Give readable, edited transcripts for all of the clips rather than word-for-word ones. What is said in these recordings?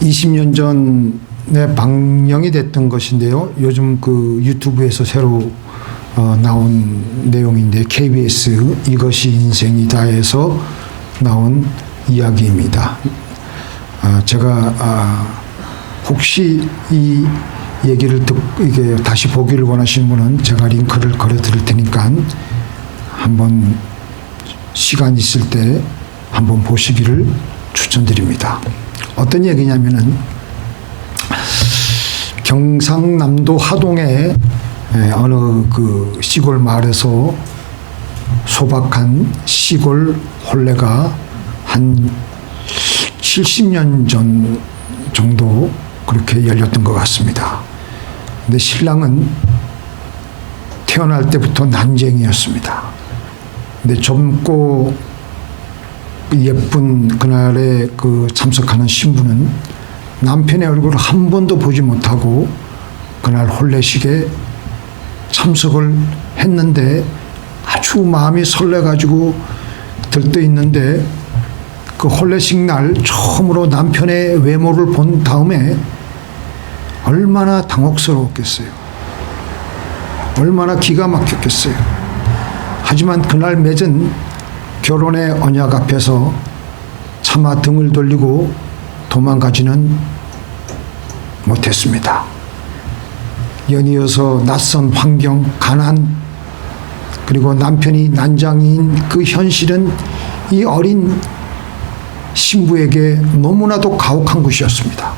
20년 전에 방영이 됐던 것인데요. 요즘 그 유튜브에서 새로 나온 내용인데 KBS 이것이 인생이다에서 나온 이야기입니다. 제가 혹시 이 얘기를 이게 다시 보기를 원하시는 분은 제가 링크를 걸어 드릴 테니까 한번 시간 있을 때 한번 보시기를 추천드립니다. 어떤 얘기냐면은 경상남도 하동의 어느 그 시골 마을에서 소박한 시골 혼례가 한 70년 전 정도 그렇게 열렸던 것 같습니다. 근데 신랑은 태어날 때부터 난쟁이였습니다. 근데 젊고 예쁜 그날에 그 참석하는 신부는 남편의 얼굴을 한 번도 보지 못하고 그날 혼례식에 참석을 했는데 아주 마음이 설레가지고 들떠 있는데 그 혼례식 날 처음으로 남편의 외모를 본 다음에 얼마나 당혹스러웠겠어요. 얼마나 기가 막혔겠어요. 하지만 그날 맺은 결혼의 언약 앞에서 차마 등을 돌리고 도망가지는 못했습니다. 연이어서 낯선 환경, 가난, 그리고 남편이 난장인 그 현실은 이 어린 신부에게 너무나도 가혹한 것이었습니다.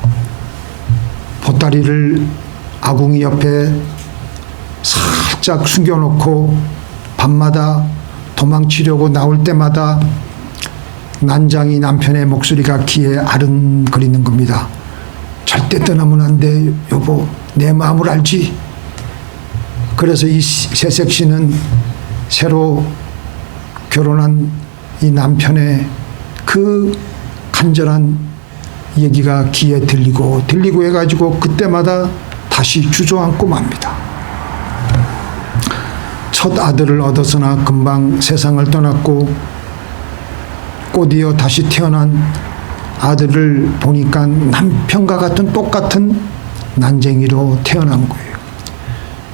보따리를 아궁이 옆에 살짝 숨겨놓고 밤마다 도망치려고 나올 때마다 난장이 남편의 목소리가 귀에 아른거리는 겁니다. 절대 떠나면 안 돼, 여보. 내 마음을 알지? 그래서 이 새색 씨는 새로 결혼한 이 남편의 그 간절한 얘기가 귀에 들리고 해가지고 그때마다 다시 주저앉고 맙니다. 첫 아들을 얻어서나 금방 세상을 떠났고 꽃이어 다시 태어난 아들을 보니까 남편과 같은 똑같은 난쟁이로 태어난 거예요.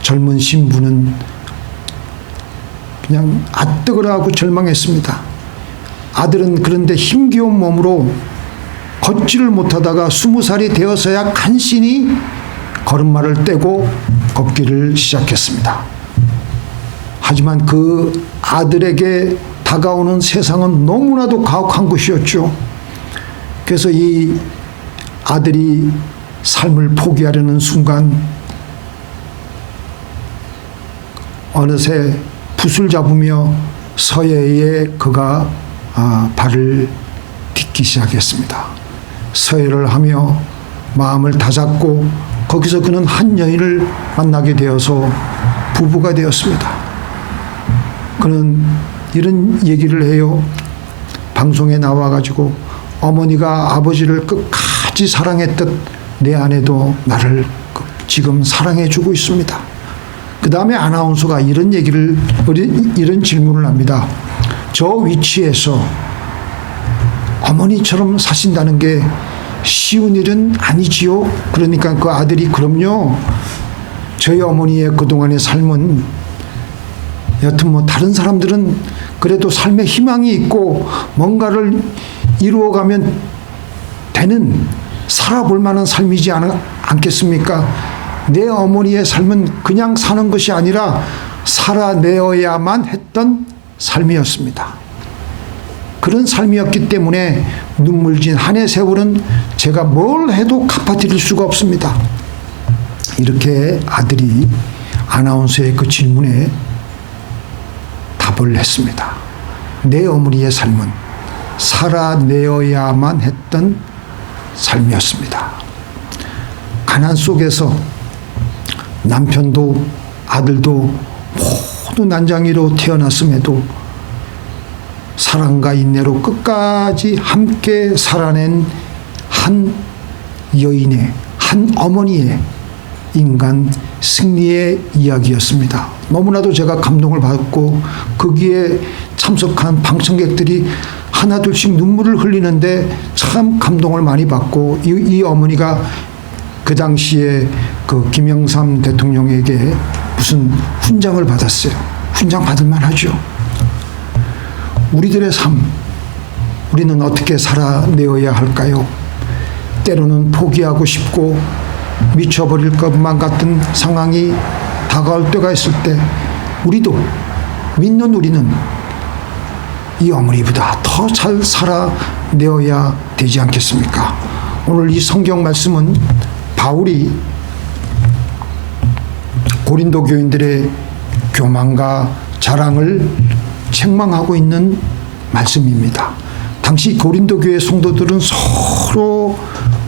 젊은 신부는 그냥 아뜨거라 하고 절망했습니다. 아들은 그런데 힘겨운 몸으로 걷지를 못하다가 20살이 되어서야 간신히 걸음마를 떼고 걷기를 시작했습니다. 하지만 그 아들에게 다가오는 세상은 너무나도 가혹한 것이었죠. 그래서 이 아들이 삶을 포기하려는 순간 어느새 붓을 잡으며 서예에 그가 발을 딛기 시작했습니다. 서예를 하며 마음을 다잡고 거기서 그는 한 여인을 만나게 되어서 부부가 되었습니다. 그는 이런 얘기를 해요. 방송에 나와가지고 어머니가 아버지를 끝까지 사랑했듯 내 아내도 나를 지금 사랑해주고 있습니다. 그 다음에 아나운서가 이런 질문을 합니다. 저 위치에서 어머니처럼 사신다는 게 쉬운 일은 아니지요? 그러니까 그 아들이 그럼요. 저희 어머니의 그동안의 삶은 여튼 뭐 다른 사람들은 그래도 삶에 희망이 있고 뭔가를 이루어가면 되는 살아볼 만한 삶이지 않겠습니까? 내 어머니의 삶은 그냥 사는 것이 아니라 살아내어야만 했던 삶이었습니다. 그런 삶이었기 때문에 눈물진 한 해 세월은 제가 뭘 해도 갚아드릴 수가 없습니다. 이렇게 아들이 아나운서의 그 질문에 답을 했습니다. 내 어머니의 삶은 살아내어야만 했던 삶이었습니다. 가난 속에서 남편도 아들도 모두 난장이로 태어났음에도 사랑과 인내로 끝까지 함께 살아낸 한 여인의, 한 어머니의 인간 승리의 이야기였습니다. 너무나도 제가 감동을 받았고 거기에 참석한 방청객들이 하나둘씩 눈물을 흘리는데 참 감동을 많이 받고 이 어머니가 그 당시에 그 김영삼 대통령에게 무슨 훈장을 받았어요. 훈장 받을 만하죠. 우리들의 삶, 우리는 어떻게 살아내어야 할까요? 때로는 포기하고 싶고 미쳐버릴 것만 같은 상황이 다가올 때가 있을 때 우리도 믿는 우리는 이 어머니보다 더 잘 살아내어야 되지 않겠습니까? 오늘 이 성경 말씀은 바울이 고린도 교인들의 교만과 자랑을 책망하고 있는 말씀입니다. 당시 고린도 교회 성도들은 서로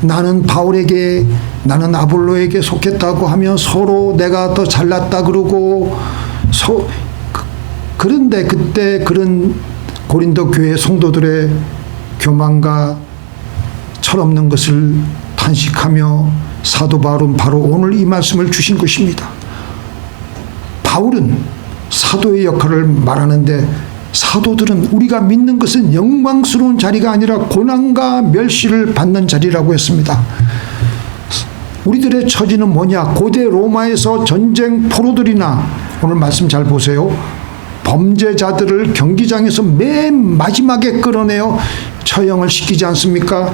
나는 바울에게 나는 아볼로에게 속했다고 하며 서로 내가 더 잘났다 그러고 그런데 그때 그런 고린도 교회 성도들의 교만과 철없는 것을 탄식하며 사도 바울은 바로 오늘 이 말씀을 주신 것입니다. 바울은 사도의 역할을 말하는데 사도들은 우리가 믿는 것은 영광스러운 자리가 아니라 고난과 멸시를 받는 자리라고 했습니다. 우리들의 처지는 뭐냐? 고대 로마에서 전쟁 포로들이나 오늘 말씀 잘 보세요. 범죄자들을 경기장에서 맨 마지막에 끌어내어 처형을 시키지 않습니까?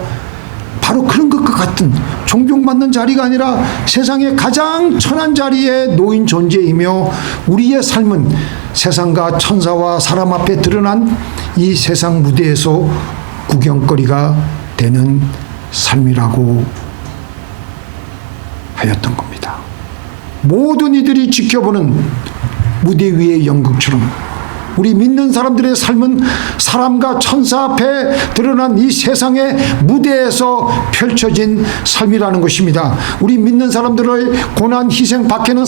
바로 그런 것과 같은 존경받는 자리가 아니라 세상의 가장 천한 자리에 놓인 존재이며 우리의 삶은 세상과 천사와 사람 앞에 드러난 이 세상 무대에서 구경거리가 되는 삶이라고 하였던 겁니다. 모든 이들이 지켜보는 무대 위의 연극처럼 우리 믿는 사람들의 삶은 사람과 천사 앞에 드러난 이 세상의 무대에서 펼쳐진 삶이라는 것입니다. 우리 믿는 사람들의 고난, 희생, 박해는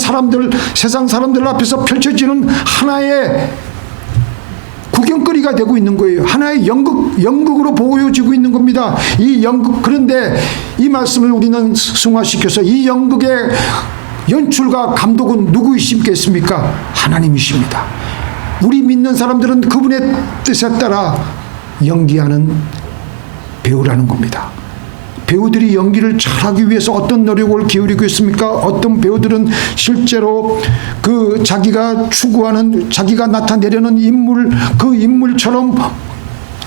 세상 사람들 앞에서 펼쳐지는 하나의 구경거리가 되고 있는 거예요. 하나의 연극으로 보여지고 있는 겁니다. 이 연극, 그런데 이 말씀을 우리는 승화시켜서 이 연극의 연출가 감독은 누구이시겠습니까? 하나님이십니다. 우리 믿는 사람들은 그분의 뜻에 따라 연기하는 배우라는 겁니다. 배우들이 연기를 잘하기 위해서 어떤 노력을 기울이고 있습니까? 어떤 배우들은 실제로 그 자기가 추구하는, 자기가 나타내려는 인물, 그 인물처럼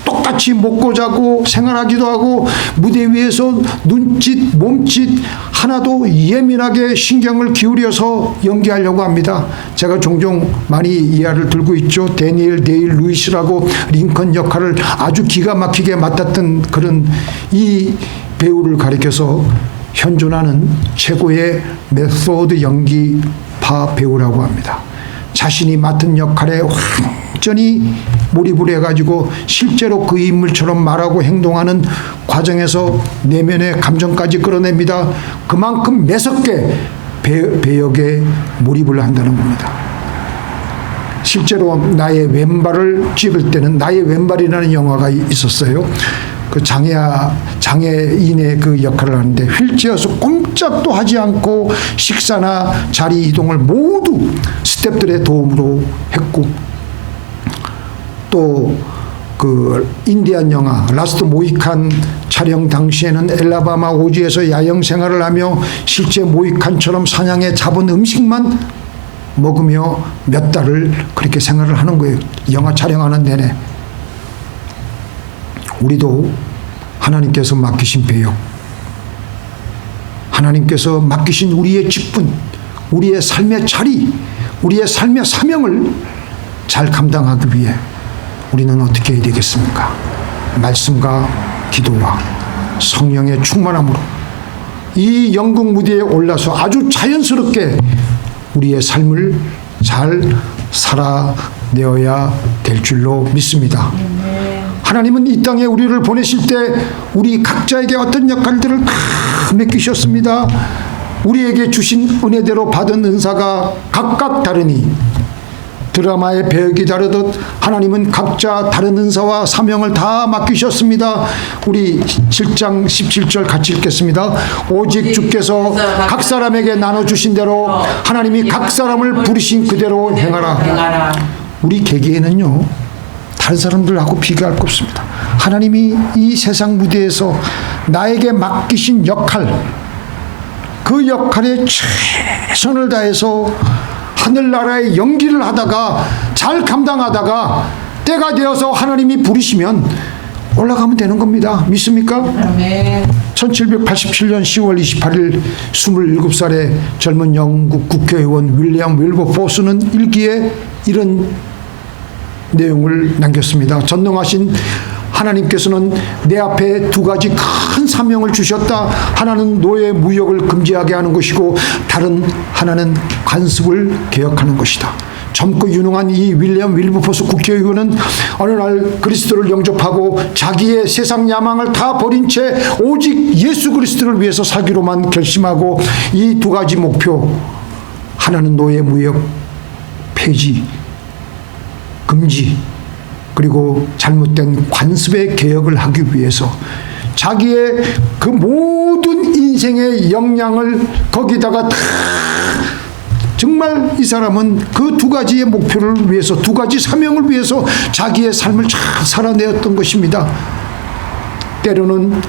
똑같이 먹고 자고 생활하기도 하고 무대 위에서 눈짓, 몸짓 하나도 예민하게 신경을 기울여서 연기하려고 합니다. 제가 종종 많이 이야를 들고 있죠. 데니엘 데일 루이스라고 링컨 역할을 아주 기가 막히게 맡았던 그런 이 배우를 가리켜서 현존하는 최고의 메소드 연기파 배우라고 합니다. 자신이 맡은 역할에 완전히 몰입을 해가지고 실제로 그 인물처럼 말하고 행동하는 과정에서 내면의 감정까지 끌어냅니다. 그만큼 매섭게 배역에 몰입을 한다는 겁니다. 실제로 나의 왼발을 찍을 때는 나의 왼발이라는 영화가 있었어요. 그 장애인의 그 역할을 하는데 휠체어에서 꼼짝도 하지 않고 식사나 자리 이동을 모두 스태프들의 도움으로 했고 또 그 인디안 영화 라스트 모히칸 촬영 당시에는 엘라바마 오지에서 야영 생활을 하며 실제 모히칸처럼 사냥에 잡은 음식만 먹으며 몇 달을 그렇게 생활을 하는 거예요. 영화 촬영하는 내내. 우리도 하나님께서 맡기신 배역, 하나님께서 맡기신 우리의 직분, 우리의 삶의 자리, 우리의 삶의 사명을 잘 감당하기 위해 우리는 어떻게 해야 되겠습니까? 말씀과 기도와 성령의 충만함으로 이 연극 무대에 올라서 아주 자연스럽게 우리의 삶을 잘 살아내어야 될 줄로 믿습니다. 하나님은 이 땅에 우리를 보내실 때 우리 각자에게 어떤 역할들을 다 맡기셨습니다. 우리에게 주신 은혜대로 받은 은사가 각각 다르니 드라마의 배역이 다르듯 하나님은 각자 다른 은사와 사명을 다 맡기셨습니다. 우리 7장 17절 같이 읽겠습니다. 오직 주께서 각 사람에게 나눠주신 대로 하나님이 각 사람을 부르신 그대로 행하라. 우리 개개인은요 다른 사람들하고 비교할 것 없습니다. 하나님이 이 세상 무대에서 나에게 맡기신 역할, 그 역할에 최선을 다해서 하늘나라의 연기를 하다가 잘 감당하다가 때가 되어서 하나님이 부르시면 올라가면 되는 겁니다. 믿습니까? 아멘. 1787년 10월 28일 27살의 젊은 영국 국회의원 윌리엄 윌버포스는 일기에 이런 내용을 남겼습니다. 전능하신 하나님께서는 내 앞에 두 가지 큰 사명을 주셨다. 하나는 노예 무역을 금지하게 하는 것이고 다른 하나는 관습을 개혁하는 것이다. 젊고 유능한 이 윌리엄 윌버포스 국회의원은 어느 날 그리스도를 영접하고 자기의 세상 야망을 다 버린 채 오직 예수 그리스도를 위해서 살기로만 결심하고 이 두 가지 목표, 하나는 노예 무역 폐지, 금지, 그리고 잘못된 관습의 개혁을 하기 위해서 자기의 그 모든 인생의 역량을 거기다가 다, 정말 이 사람은 그 두 가지의 목표를 위해서, 두 가지 사명을 위해서 자기의 삶을 잘 살아내었던 것입니다. 때로는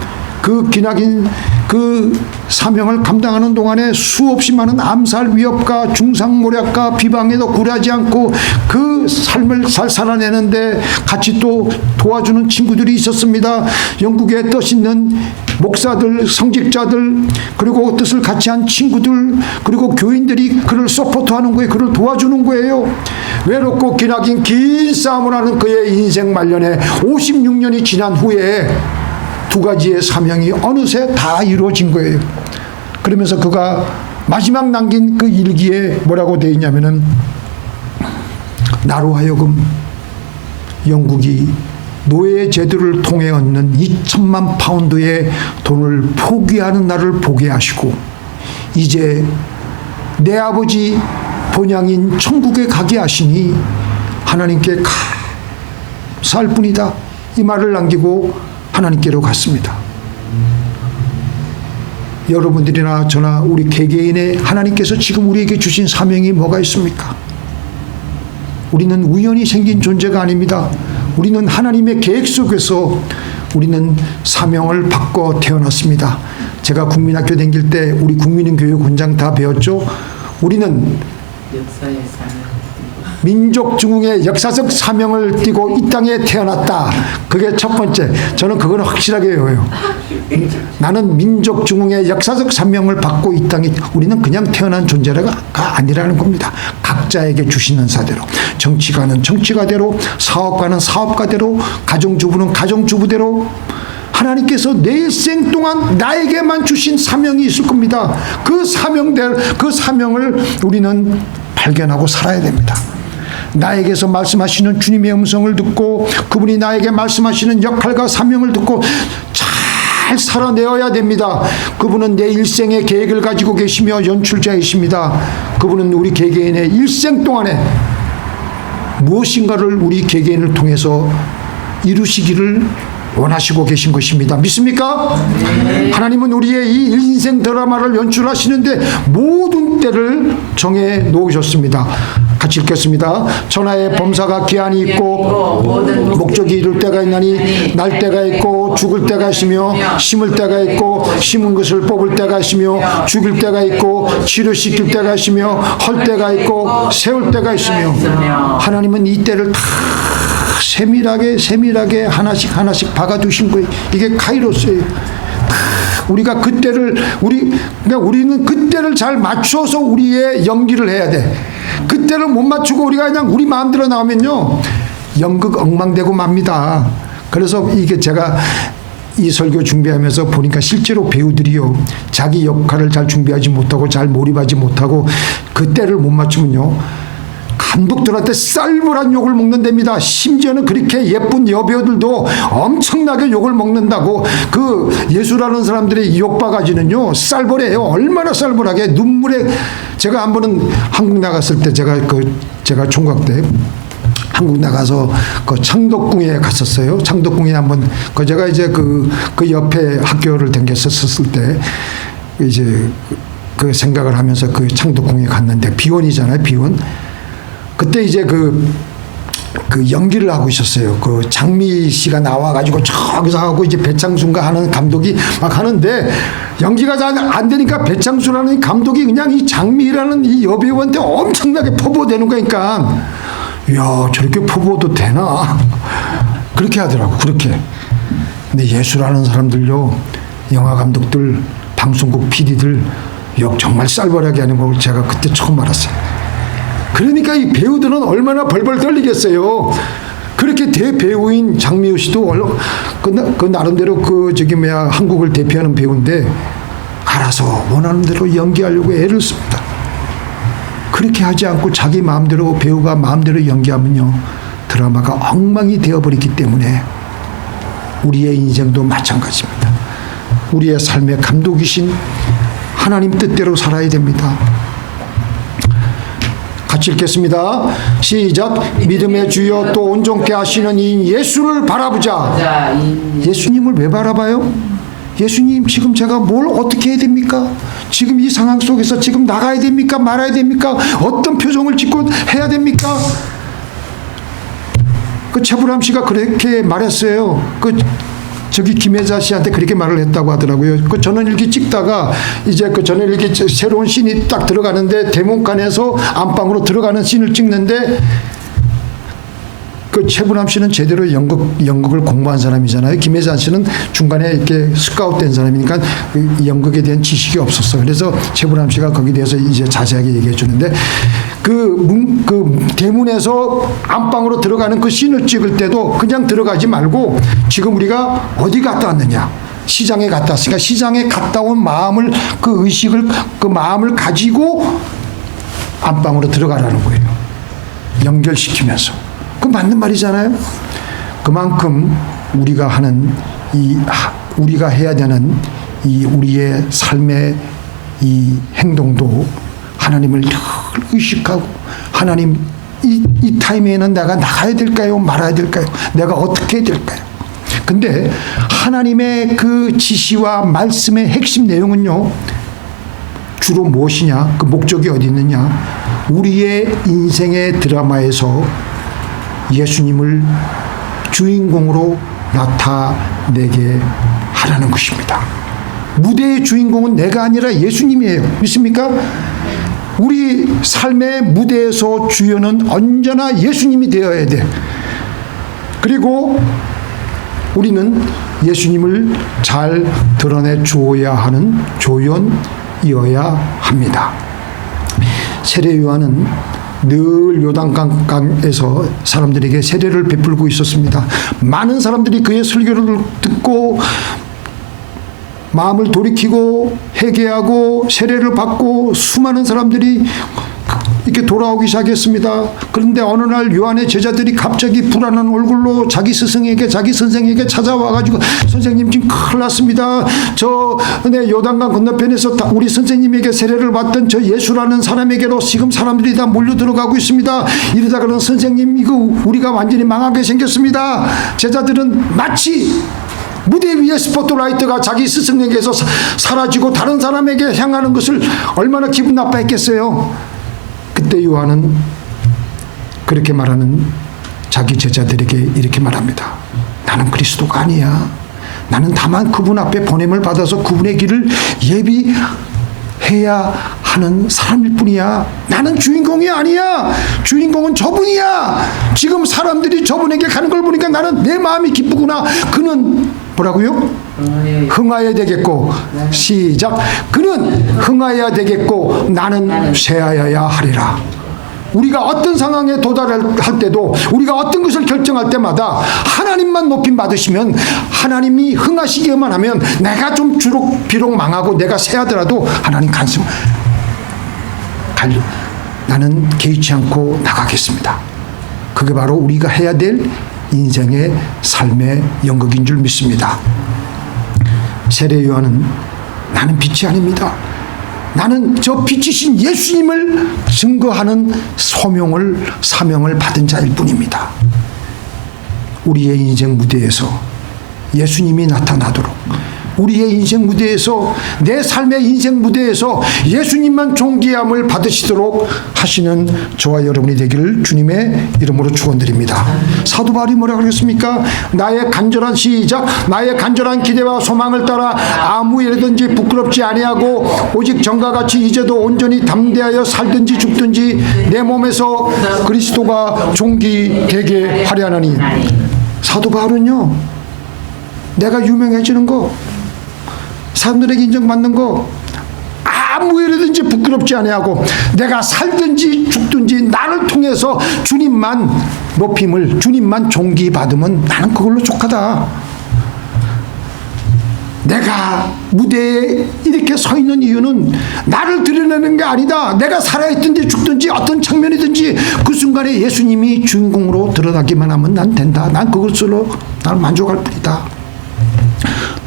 그 기나긴 그 사명을 감당하는 동안에 수없이 많은 암살 위협과 중상모략과 비방에도 굴하지 않고 그 삶을 잘 살아내는데 같이 또 도와주는 친구들이 있었습니다. 영국의 뜻있는 목사들, 성직자들, 그리고 뜻을 같이 한 친구들, 그리고 교인들이 그를 서포트하는 거예요. 그를 도와주는 거예요. 외롭고 기나긴 긴 싸움을 하는 그의 인생 말년에 56년이 지난 후에 두 가지의 사명이 어느새 다 이루어진 거예요. 그러면서 그가 마지막 남긴 그 일기에 뭐라고 되어 있냐면은, 나로 하여금 영국이 노예 제도를 통해 얻는 2천만 파운드의 돈을 포기하는 날을 보게 하시고 이제 내 아버지 본향인 천국에 가게 하시니 하나님께 감사할 뿐이다. 이 말을 남기고 하나님께로 갔습니다. 여러분들이나 저나 우리 개개인의 하나님께서 지금 우리에게 주신 사명이 뭐가 있습니까? 우리는 우연히 생긴 존재가 아닙니다. 우리는 하나님의 계획 속에서 우리는 사명을 받고 태어났습니다. 제가 국민학교 다닐 때 우리 국민교육원장 다 배웠죠. 우리는 역사의 사명. 민족 중흥의 역사적 사명을 띠고 이 땅에 태어났다. 그게 첫 번째. 저는 그거는 확실하게 외워요. 나는 민족 중흥의 역사적 사명을 받고 이 땅에, 우리는 그냥 태어난 존재가 아니라는 겁니다. 각자에게 주시는 사대로, 정치가는 정치가대로, 사업가는 사업가대로, 가정주부는 가정주부대로 하나님께서 내 일생 동안 나에게만 주신 사명이 있을 겁니다. 그 사명대로, 그 사명을 우리는 발견하고 살아야 됩니다. 나에게서 말씀하시는 주님의 음성을 듣고 그분이 나에게 말씀하시는 역할과 사명을 듣고 잘 살아내어야 됩니다. 그분은 내 일생의 계획을 가지고 계시며 연출자이십니다. 그분은 우리 개개인의 일생 동안에 무엇인가를 우리 개개인을 통해서 이루시기를 원하시고 계신 것입니다. 믿습니까? 네. 하나님은 우리의 이 인생 드라마를 연출하시는데 모든 때를 정해 놓으셨습니다. 같이 읽겠습니다. 천하의 범사가 기한이 있고 목적이 이룰 때가 있나니 날 때가 있고 죽을 때가 있으며 심을 때가 있고 심은 것을 뽑을 때가 있으며 죽일 때가 있고 치료시킬 때가 있으며 헐 때가 있고 세울 때가 있으며 하나님은 이 때를 다 세밀하게 하나씩 박아두신 거예요. 이게 카이로스예요. 우리가 그때를 그러니까 우리는 그때를 잘 맞춰서 우리의 연기를 해야 돼. 그때를 못 맞추고 우리가 그냥 우리 마음대로 나오면요 연극 엉망되고 맙니다. 그래서 이게 제가 이 설교 준비하면서 보니까 실제로 배우들이요 자기 역할을 잘 준비하지 못하고 잘 몰입하지 못하고 그때를 못 맞추면요 감독들한테 쌀벌한 욕을 먹는답니다. 심지어는 그렇게 예쁜 여배우들도 엄청나게 욕을 먹는다고. 그 예수라는 사람들의 욕바가지는요 쌀벌해요. 얼마나 쌀벌하게 눈물에. 제가 한 번은 한국 나갔을 때 제가 총각 때 한국 나가서 그 창덕궁에 갔었어요. 창덕궁에 한번 제가 이제 그 옆에 학교를 다녔었을 때 이제 그 생각을 하면서 그 창덕궁에 갔는데 비원이잖아요. 비원. 그때 이제 그 그 연기를 하고 있었어요. 그 장미 씨가 나와가지고 저기서 하고 이제 배창수인가 하는 감독이 막 하는데 연기가 잘 안 되니까 배창수라는 감독이 그냥 이 장미라는 이 여배우한테 엄청나게 포부되는 거니까 이야 저렇게 포부도 되나 그렇게 하더라고. 그렇게. 근데 예술하는 사람들요, 영화 감독들, 방송국 PD들 욕 정말 쌀벌하게 하는 걸 제가 그때 처음 알았어요. 그러니까 이 배우들은 얼마나 벌벌 떨리겠어요. 그렇게 대배우인 장미호 씨도 그 나름대로 한국을 대표하는 배우인데 알아서 원하는 대로 연기하려고 애를 씁니다. 그렇게 하지 않고 자기 마음대로 배우가 마음대로 연기하면요 드라마가 엉망이 되어버리기 때문에 우리의 인생도 마찬가지입니다. 우리의 삶의 감독이신 하나님 뜻대로 살아야 됩니다. 같이 읽겠습니다. 시작. 믿음의 주여 또 온전케 하시는 이 예수를 바라보자. 예수님을 왜 바라봐요? 예수님 지금 제가 뭘 어떻게 해야 됩니까? 지금 이 상황 속에서 지금 나가야 됩니까? 말아야 됩니까? 어떤 표정을 짓고 해야 됩니까? 그 최불암 씨가 그렇게 말했어요. 저기 김혜자 씨한테 그렇게 말을 했다고 하더라고요. 그 전원일기 찍다가 이제 그 전원일기 새로운 씬이 딱 들어가는데 대문간에서 안방으로 들어가는 씬을 찍는데 그 최불암 씨는 제대로 연극을 공부한 사람이잖아요. 김혜자 씨는 중간에 이렇게 스카웃된 사람이니까 그 연극에 대한 지식이 없었어. 그래서 최불암 씨가 거기에 대해서 이제 자세하게 얘기해 주는데 그 대문에서 안방으로 들어가는 그 씬을 찍을 때도 그냥 들어가지 말고 지금 우리가 어디 갔다 왔느냐. 시장에 갔다 왔으니까 시장에 갔다 온 마음을 그 의식을 그 마음을 가지고 안방으로 들어가라는 거예요. 연결시키면서. 그 맞는 말이잖아요. 그만큼 우리가 하는 우리가 해야 되는 이 우리의 삶의 이 행동도 하나님을 늘 의식하고 하나님 이 타임에는 내가 나가야 될까요? 말아야 될까요? 내가 어떻게 해야 될까요? 근데 하나님의 그 지시와 말씀의 핵심 내용은요. 주로 무엇이냐? 그 목적이 어디 있느냐? 우리의 인생의 드라마에서 예수님을 주인공으로 나타내게 하라는 것입니다. 무대의 주인공은 내가 아니라 예수님이에요. 믿습니까? 우리 삶의 무대에서 주연은 언제나 예수님이 되어야 돼. 그리고 우리는 예수님을 잘 드러내 주어야 하는 조연이어야 합니다. 세례 요한은 늘 요단강에서 사람들에게 세례를 베풀고 있었습니다. 많은 사람들이 그의 설교를 듣고 마음을 돌이키고 회개하고 세례를 받고 수많은 사람들이 이렇게 돌아오기 시작했습니다. 그런데 어느 날 요한의 제자들이 갑자기 불안한 얼굴로 자기 스승에게 자기 선생에게 찾아와가지고 선생님 지금 큰일 났습니다. 저 요단강 건너편에서 우리 선생님에게 세례를 받던 저 예수라는 사람에게로 지금 사람들이 다 몰려 들어가고 있습니다. 이러다가는 선생님 이거 우리가 완전히 망하게 생겼습니다. 제자들은 마치 무대 위에 스포트라이트가 자기 스승에게서 사라지고 다른 사람에게 향하는 것을 얼마나 기분 나빠했겠어요. 그때 요한은 그렇게 말하는 자기 제자들에게 이렇게 말합니다. 나는 그리스도가 아니야. 나는 다만 그분 앞에 보냄을 받아서 그분의 길을 예비해야 하는 사람일 뿐이야. 나는 주인공이 아니야. 주인공은 저분이야. 지금 사람들이 저분에게 가는 걸 보니까 나는 내 마음이 기쁘구나. 그는 뭐라고요? 흥하여야 되겠고 시작. 그는 흥하여야 되겠고 나는 쇠하여야 하리라. 우리가 어떤 상황에 도달할 때도 우리가 어떤 것을 결정할 때마다 하나님만 높임 받으시면 하나님이 흥하시기만 하면 내가 좀 비록 망하고 내가 쇠하더라도 하나님 간섭 나는 개의치 않고 나가겠습니다. 그게 바로 우리가 해야 될 인생의 삶의 연극인 줄 믿습니다. 세례 요한은 나는 빛이 아닙니다. 나는 저 빛이신 예수님을 증거하는 사명을 받은 자일 뿐입니다. 우리의 인생 무대에서 예수님이 나타나도록 우리의 인생 무대에서, 내 삶의 인생 무대에서 예수님만 존귀함을 받으시도록 하시는 저와 여러분이 되기를 주님의 이름으로 축원드립니다. 사도 바울이 뭐라 그랬습니까? 나의 간절한 시작, 나의 간절한 기대와 소망을 따라 아무 일이든지 부끄럽지 아니하고 오직 전과 같이 이제도 온전히 담대하여 살든지 죽든지 내 몸에서 그리스도가 존귀되게 하려 하나니. 사도 바울은요, 내가 유명해지는 거, 사람들에게 인정받는 거 아무 일이든지 부끄럽지 아니하고 내가 살든지 죽든지 나를 통해서 주님만 높임을, 주님만 존귀받으면 나는 그걸로 족하다. 내가 무대에 이렇게 서 있는 이유는 나를 드러내는 게 아니다. 내가 살아있든지 죽든지 어떤 장면이든지 그 순간에 예수님이 주인공으로 드러나기만 하면 난 된다. 난 그것으로 나는 만족할 뿐이다.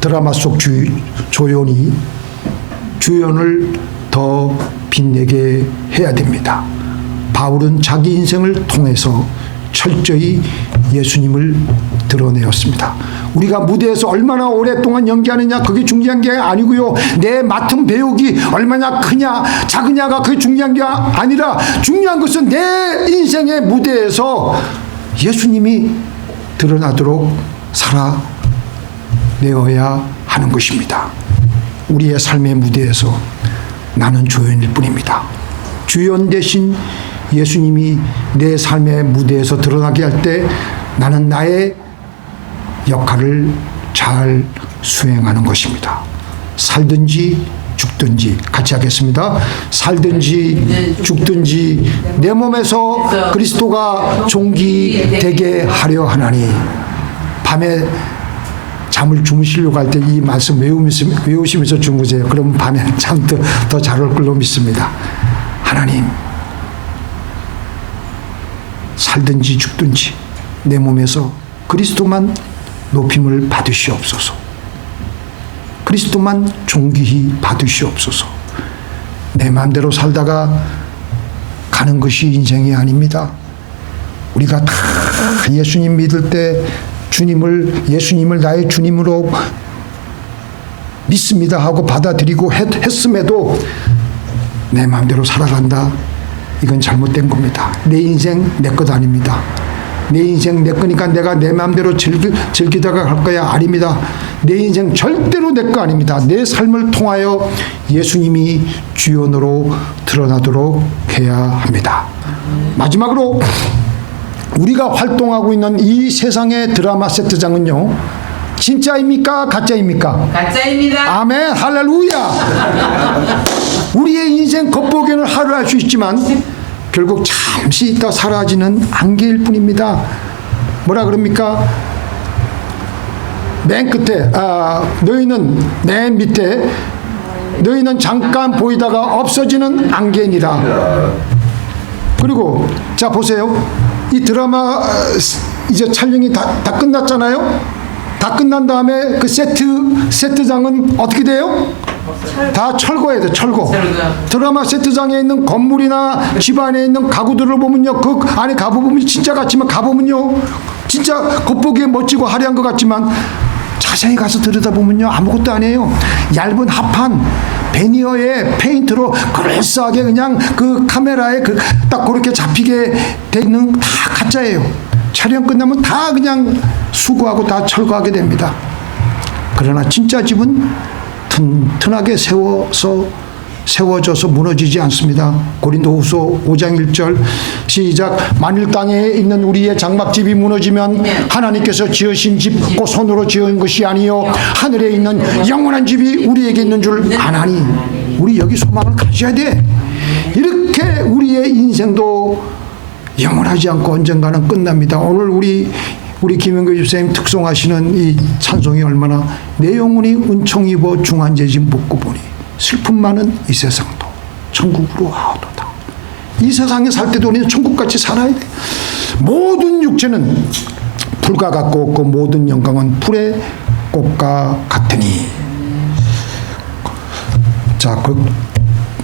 드라마 속 조연이 주연을 더 빛내게 해야 됩니다. 바울은 자기 인생을 통해서 철저히 예수님을 드러내었습니다. 우리가 무대에서 얼마나 오랫동안 연기하느냐 그게 중요한 게 아니고요. 내 맡은 배역이 얼마나 크냐 작으냐가 그게 중요한 게 아니라 중요한 것은 내 인생의 무대에서 예수님이 드러나도록 살아내어야 하는 것입니다. 우리의 삶의 무대에서 나는 조연일 뿐입니다. 주연 대신 예수님이 내 삶의 무대에서 드러나게 할 때 나는 나의 역할을 잘 수행하는 것입니다. 살든지 죽든지 같이 하겠습니다. 살든지 죽든지 내 몸에서 그리스도가 존귀되게 하려 하나니. 밤에 잠을 주무시려고 할 때 이 말씀 외우시면서 주무세요. 그러면 밤에 참 더 잘 올 걸로 믿습니다. 하나님, 살든지 죽든지 내 몸에서 그리스도만 높임을 받으시옵소서. 그리스도만 존귀히 받으시옵소서. 내 마음대로 살다가 가는 것이 인생이 아닙니다. 우리가 다 예수님 믿을 때 예수님을 나의 주님으로 믿습니다 하고 받아들이고 했음에도 내 마음대로 살아간다. 이건 잘못된 겁니다. 내 인생 내 것 아닙니다. 내 인생 내 거니까 내가 내 마음대로 즐기다가 갈 거야. 아닙니다. 내 인생 절대로 내 거 아닙니다. 내 삶을 통하여 예수님이 주연으로 드러나도록 해야 합니다. 마지막으로 우리가 활동하고 있는 이 세상의 드라마 세트장은요, 진짜입니까? 가짜입니까? 가짜입니다. 아멘, 할렐루야. 우리의 인생 겉보기에는 하루 할 수 있지만 결국 잠시 있다 사라지는 안개일 뿐입니다. 뭐라 그럽니까? 맨 끝에 너희는 맨 밑에 너희는 잠깐 보이다가 없어지는 안개니라. 그리고 자 보세요. 이 드라마 이제 촬영이 다 끝났잖아요. 다 끝난 다음에 그 세트장은 어떻게 돼요? 다 철거해야 돼. 철거. 드라마 세트장에 있는 건물이나 집 안에 있는 가구들을 보면요, 그 안에 가보면 진짜 같지만 가보면요 진짜 겉보기에 멋지고 화려한 것 같지만 자세히 가서 들여다보면요 아무것도 아니에요. 얇은 합판 베니어에 페인트로 그럴싸하게 그냥 그 카메라에 딱 그렇게 잡히게 돼 있는 다 가짜예요. 촬영 끝나면 다 그냥 수거하고 다 철거하게 됩니다. 그러나 진짜 집은 튼튼하게 세워져서 무너지지 않습니다. 고린도후서 5장 1절 시작. 만일 땅에 있는 우리의 장막집이 무너지면 하나님께서 지으신 집 곧 손으로 지은 것이 아니요 하늘에 있는 영원한 집이 우리에게 있는 줄 아나니. 우리 여기 소망을 가져야 돼. 이렇게 우리의 인생도 영원하지 않고 언젠가는 끝납니다. 오늘 우리 김영교 집사님 특송하시는 이 찬송이 얼마나 내 영혼이 은총 입어 중한제진 묻고 보니 슬픔 많은 이 세상도 천국으로 하오도다. 이 세상에 살 때도 우리는 천국같이 살아야 돼. 모든 육체는 불과 같고 없고 모든 영광은 풀의 꽃과 같으니. 자,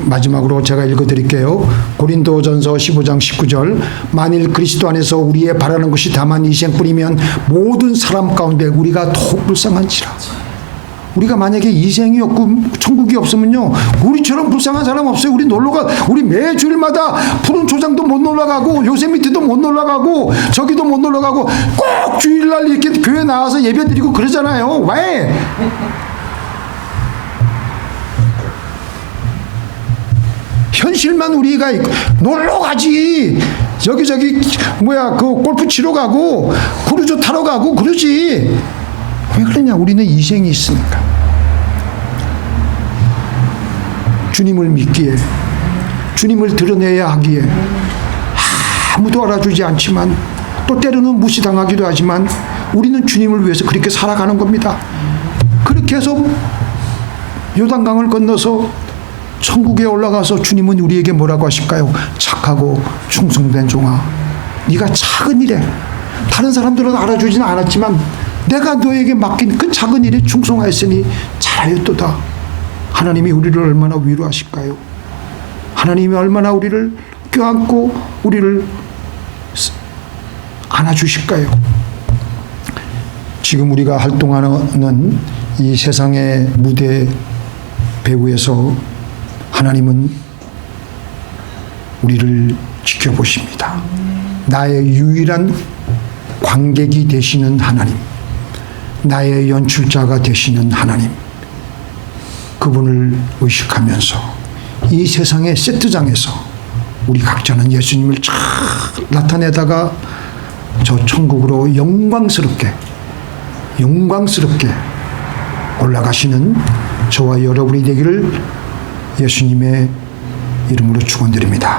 마지막으로 제가 읽어드릴게요. 고린도전서 15장 19절 만일 그리스도 안에서 우리의 바라는 것이 다만 이생뿐이면 모든 사람 가운데 우리가 더욱 불쌍한지라. 우리가 만약에 이생이 없고 천국이 없으면요, 우리처럼 불쌍한 사람 없어요. 우리 매 주일마다 푸른 초장도 못 놀러가고 요세미티도 못 놀러가고 저기도 못 놀러가고 꼭 주일날 이렇게 교회 나와서 예배드리고 그러잖아요. 왜? 현실만 우리가 놀러 가지. 여기저기 그 골프 치러 가고 크루즈 타러 가고 그러지. 왜 그러냐? 우리는 이생이 있으니까. 주님을 믿기에, 주님을 드러내야 하기에 아무도 알아주지 않지만 또 때로는 무시당하기도 하지만 우리는 주님을 위해서 그렇게 살아가는 겁니다. 그렇게 해서 요단강을 건너서 천국에 올라가서 주님은 우리에게 뭐라고 하실까요? 착하고 충성된 종아, 네가 작은 일에, 다른 사람들은 알아주지는 않았지만 내가 너에게 맡긴 그 작은 일에 충성하였으니 잘하였도다. 하나님이 우리를 얼마나 위로하실까요? 하나님이 얼마나 우리를 껴안고 우리를 안아주실까요? 지금 우리가 활동하는 이 세상의 무대 배후에서 하나님은 우리를 지켜보십니다. 나의 유일한 관객이 되시는 하나님, 나의 연출자가 되시는 하나님, 그분을 의식하면서 이 세상의 세트장에서 우리 각자는 예수님을 쫙 나타내다가 저 천국으로 영광스럽게 올라가시는 저와 여러분이 되기를 예수님의 이름으로 축원드립니다.